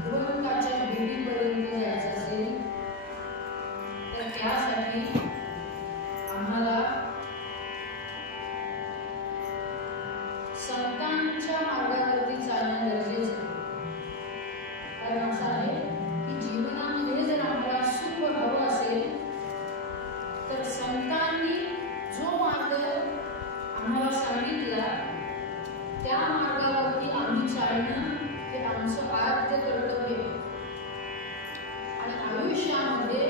भगवंताच्या भेटीपर्यंत जायचं असेल तर त्यासाठी आम्हाला संतांच्या मार्गावरती चालणं गरजेचं आहे. कारण असं आहे की जीवनामध्ये जर आम्हाला सुख हवं असेल तर संतांनी जो मार्ग आम्हाला सांगितला त्या मार्गावरती आम्ही चालणं हे आमचं आद्य कर्तव्य आहे. आणि आयुष्यामध्ये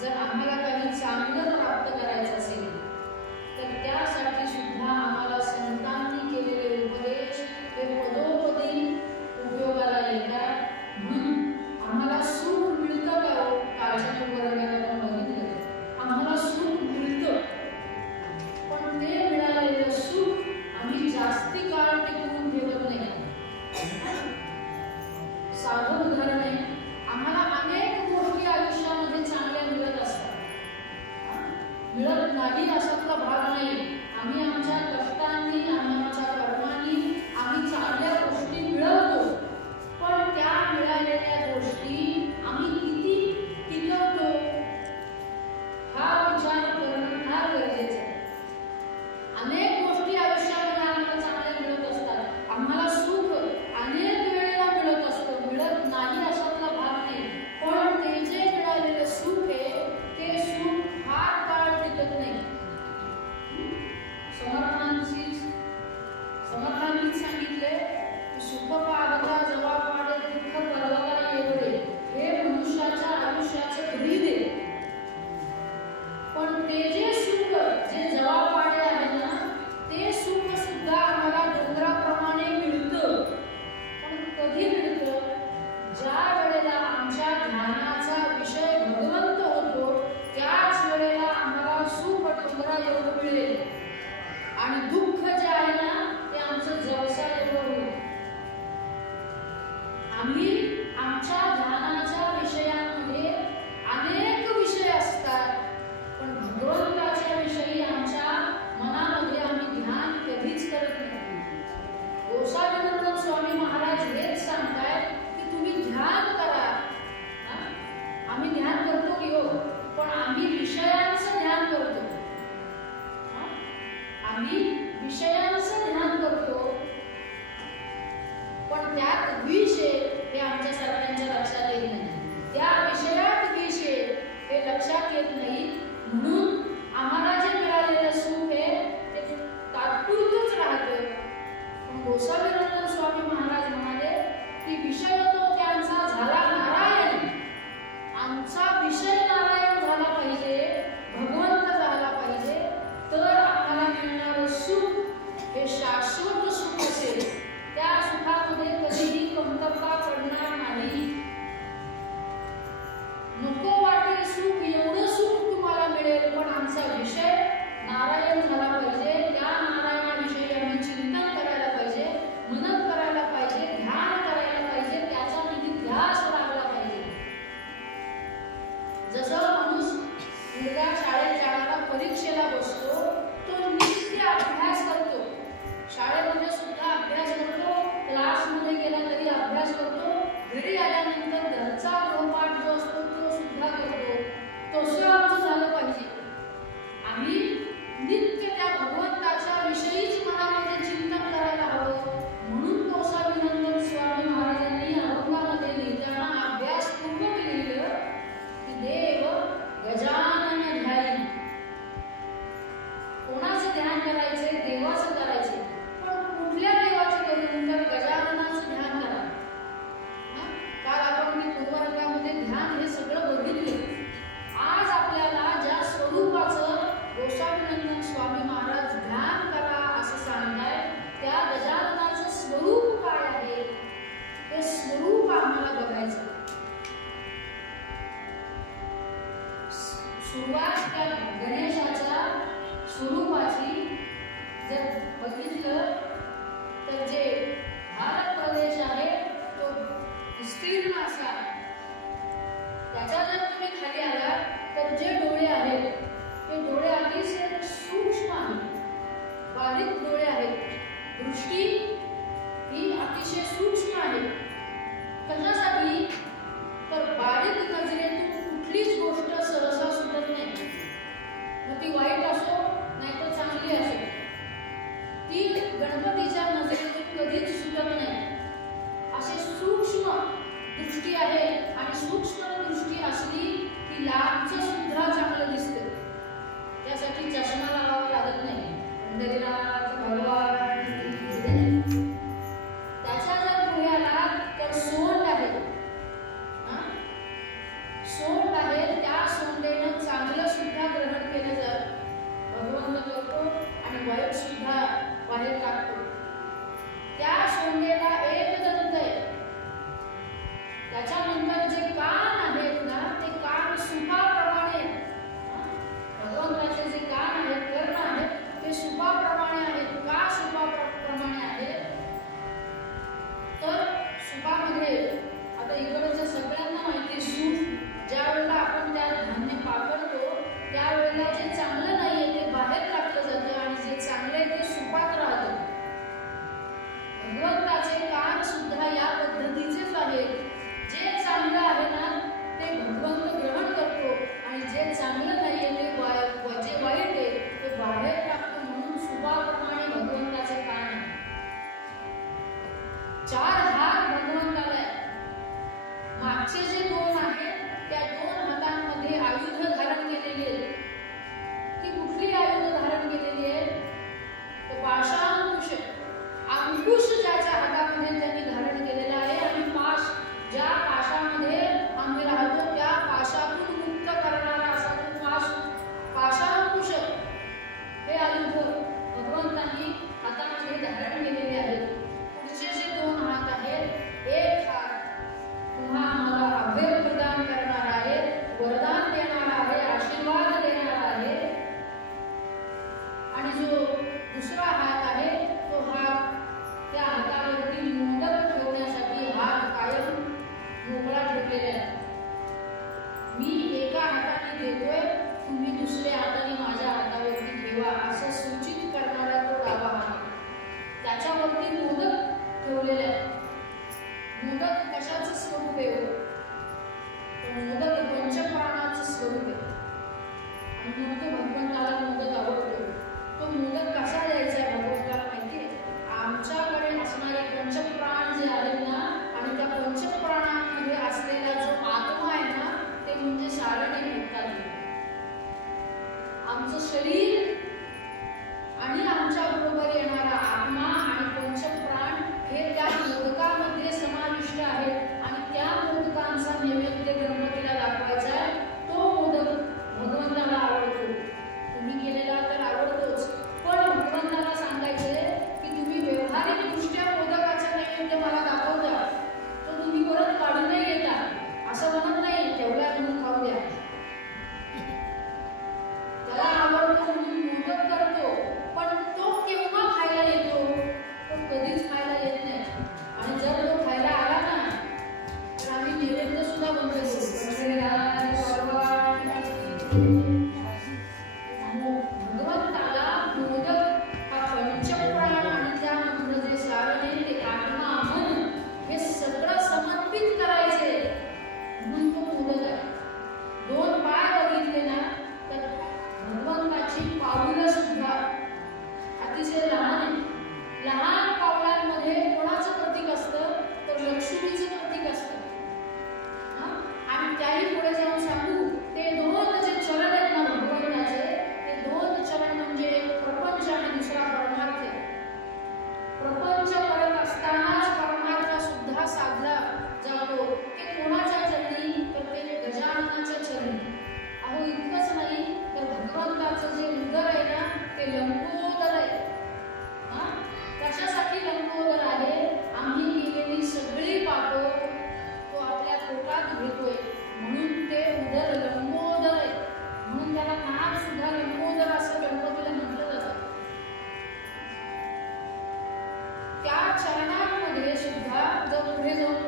जर आम्हाला काही चांगलं प्राप्त करायचं असेल तर त्यासाठी सुद्धा आम्हाला संतांनी केलेले उपदेश हे पदोपदी उपयोगाला येतात. म्हणून आम्हाला सुख मिळतं का? कालच्या वर्गात आपण बघितलं आम्हाला सुख मिळतं, पण ते मिळालेलं सुख आम्ही जास्ती काळ टिकवून ठेवत नाही. साधं उदाहरण आहे, आम्हाला अनेक गोष्टी आयुष्यामध्ये चांगल्या मिळत असतात, मिळत नाही असातला भाग नाही. आम्ही आमच्या कष्टांनी आणि आमच्या कर्मांनी आम्ही चांगल्या गोष्टी मिळवतो, पण त्या मिळालेल्या गोष्टी आम्ही किती टिकवतो हा विचार करणं फार गरजेचं आहे. अनेक गोष्टी आयुष्यामध्ये आम्हाला चांगल्या मिळत असतात, आम्हाला सुख अनेक वेळेला मिळत असतं, मिळत नाही असातला भाग नाही, पण ते जे मिळालेलं सुख आहे ते सुख फार काळ टिकत नाही. समर्थांनीच सांगितले की सुख पाहता जवा पाडे दुःख पर्वता एवढे, हे मनुष्याच्या आयुष्याचं गरीब आहे. पण ते जे सुख जे जवा पाडे आहे ना ते सुख सुद्धा आम्हाला डोंगराप्रमाणे मिळतं. पण कधी मिळतं? ज्या वेळेला आमच्या ध्यानाचा विषय भगवंत होतो त्याच वेळेला आम्हाला सुख डोंगरा एवढं मिळेल आणि दुःख जे आहे ना ते आमचं जवसा एवढं होईल. आम्ही आमच्या ध्यानाच्या विषयांमध्ये अनेक विषय असतात, पण भगवंताच्या विषयी आमच्या मनामध्ये आम्ही ध्यान कधीच करत नाही. गोसावीनंदन स्वामी महाराज हेच सांगतायत की तुम्ही ध्यान करा. आम्ही ध्यान करतो की हो, पण आम्ही विषयांचं ध्यान करतो. आम्ही विषयांचं ध्यान करतो, पण त्यात विष हे आमच्या सर्वांच्या लक्षात येत नाही. त्या विषयात विष हे लक्षात येत नाही. म्हणून आम्हाला जे मिळालेलं सुख आहे ते तात्पुरतच राहतं. पण गोसावीनंदन स्वामी महाराज म्हणाले की विषय तो त्यांचा झाला नारायण. आमचा विषय नारायण झाला पाहिजे, भगवंत झाला पाहिजे, तर आम्हाला मिळणारं सुख हे शाश्वत सुख असेल. त्या सुखामध्ये कधीही कमतरता पडणार नाही. नको वाटेल सुख एवढं सुख तुम्हाला मिळेल, पण आमचा विषय नारायण झाला पाहिजे. त्या नारायणाविषयी आम्ही चिंतन करायला पाहिजे, मनन करायला पाहिजे, ध्यान करायला पाहिजे, त्याचा निध्यास लागला पाहिजे. जसं माणूस मुलगा शाळेत जाणारा परीक्षेला बसतो, तो नित्य अभ्यास करतो. शाळेमध्ये सुद्धा अभ्यास करतो, क्लासमध्ये गेला तरी अभ्यास करतो, घरी आल्यानंतर घरचा गृहपाठ जो असतो तो सुद्धा करतो. तसं आमचं झालं पाहिजे. आम्ही नित्य त्या भगवंताच्या विषयीच मनामध्ये चिंतन करायला हवं. म्हणून गोसावीनंदन स्वामी महाराजांनी अभंगामध्ये लिहिताना अभ्यासपूर्वक लिहिलं की देव गजानन ध्यायी. कोणाचं ध्यान करायचंय? देवाचं करायचंय. पण कुठल्या देवाचं करून? तर गजाननाचं ध्यान करा. काल आपण मी पूर्ववर्गामध्ये ध्यान हे सगळं बघितलं. आज आपल्याला ज्या स्वरूपाचं गोसावीनंदन स्वामी महाराज ध्यान करा असं सांगताय, त्या गजाननाचं स्वरूप काय आहे ते स्वरूप आम्हाला बघायचं. सुरुवात त्या गणेशाच्या स्वरूपाची जर बघितलं तर जे भारत प्रदेश आहे तो विस्तीर्ण असा, त्याच्या जर तुम्ही खाली आलात तर जे डोळे आहेत ते डोळे अतिशय सूक्ष्म आहेत, बारीक डोळे आहेत. दृष्टी ही अतिशय सूक्ष्म आहे. कशासाठी? मग ती वाईट असो नाही तर चांगली असो, ती गणपतीच्या नजरेतून कधीच सुटत नाही. असे सूक्ष्म दृष्टी आहे आणि सूक्ष्म दृष्टी असली की लांबचं सुद्धा चांगलं दिसतं. त्यासाठी चष्मा लावावा लागत नाही. पंढरीनाथ भगवान त्याच्या जर पुढे आला तर सोंड आहे, सोंड आहे, त्या सोंडेनं चांगलं सुद्धा ग्रहण केलं जर भगवंत करतो आणि वाईट सुद्धा बाहेर काढतो. त्या सोंडेला एक दंत आहे. त्याच्यानंतर जे कान आहेत ना ते कान सुपाप्रमाणे, भगवंताचे जे कान आहेत, कर्ण आहेत ते सुपाप्रमाणे आहेत. का सुपाप्रमाणे आहेत? तर सुपामध्ये आता इकडच्या सगळ्यांना माहिती, सूप ज्या वेळेला आपण त्या धान्य पाकडतो त्यावेळेला जे चांगलं नाहीये ते बाहेर टाकलं जातं आणि जे चांगलं आहे ते सुपात राहतं. भगवंताचे कान सुद्धा या पद्धतीचेच आहेत. जे चांगलं आहे ना ते भगवंत ग्रहण करतो आणि जे चांगलं नाहीये ते जे वाईट आहे ते बाहेर टाकतो. म्हणून सुपाप्रमाणे भगवंताचे कान आहे. 4 हात भगवंताला आहे. मागचे जे 2 आहेत त्या 2 हातांमध्ये आयुध धारण केलेली आहेत. ती कुठली आयुध धारण केलेली आहे? तर पाशांकुश. अंकुश ज्याच्या हातामध्ये त्यांनी धारण केलेला आहे आणि पाश, ज्या पाशामध्ये आम्ही राहतो त्या पाशातून मुक्त करणारा असा तो पाशांकुश हे आयुध भगवंतांनी हातामध्ये धारण केलेले आहेत. पुढचे जे 2 हात आहेत, एक हात तुम्हा आम्हाला अभय प्रदान करणार आहे, वरदान देणार आहे, आशीर्वाद देणार आहे. आणि जो दुसरा हात आहे तो हात त्या हातावरती मोदक ठेवण्यासाठी हात कायम मोकळा ठेवलेला आहे. मी एका हाताने देतोय, तुम्ही दुसऱ्या हाताने माझ्या हातावरती ठेवा असं सूचित करणारा तो डावा हात. त्याच्यावरती मोदक ठेवलेले आहे. मोदक कशाचं स्वरूप आहे? मोदक पंचप्राणाचं स्वरूप आहे. आणि म्हणून तो भगवंताला मोदक आवडतो. तो मोदक कसा द्यायचा आहे भगवंताला माहिती आहे? आमच्याकडे असणारे पंचप्राण जे आहेत ना आणि त्या पंचप्राणांमध्ये असलेला जो आत्मा आहे ना ते म्हणजे सारणी म्हणतात. आमचं शरीर आणि आमच्या बरोबर येणारा आत्मा आणि पंचप्राण हे त्या मोदकामध्ये समाविष्ट आहेत आणि त्या मोदकांचा नैवेद्य गणपतीला दाखवायचा आहे. तो मोदक भगवंताला आवडतो. तुम्ही केलेला तर आवडतोच, पण भगवंताला सांगायचंय की तुम्ही व्यवहारिक दृष्ट्या मोदकाचा नैवेद्य मला दाखवता, तो तुम्ही परत काढून नाही घेता असं म्हणत नाही. तेवढ्या म्हणून खाऊ द्या. त्याला आवडतो म्हणून मोदक करतो, पण तो केव्हा खायला येतो? तो कधीच खायला येत नाही. आणि जर तो खायला आला ना तर आम्ही नैवेद्य सुद्धा बंद करू. भगवंताला मोदक हा पंचप्राण आणि त्यामधलं जे सारण आहे ते आत्मा मन हे सगळं समर्पित करायचे म्हणून तो मोदक आहे. 2 पाय बघितले ना तर भगवंताची पाऊलं सुद्धा अतिशय लहान आहे. लहान पावलांमध्ये कोणाचं प्रतीक असतं? तर लक्ष्मीचं प्रतीक असतं. आणि त्याही पुढे जाऊन सांगू ते 2 जे चरण आहेत ना भगवंताचे, ते 2 चरण म्हणजे प्रपंच आणि दुसरा परमार्थ आहे. प्रपंच करत असतानाच परमार्थ सुद्धा साधला जातो. ते कोणाच्या चरणी? तर ते गजाननाच्या चरणी. अहो इतकंच नाही तर भगवंताचं जे उदर आहे ना ते लंबोदर आहे. कशासाठी लंबोदर आहे? आम्ही केलेली सगळी पापं तो आपल्या पोटात घेतोय म्हणून ते उदर लंबोदर आहे. म्हणून त्याला नाम सुद्धा लंबोदर असं गणपतीला म्हटलं जातं. त्या चरणांमध्ये सुद्धा जर पुढे जाऊन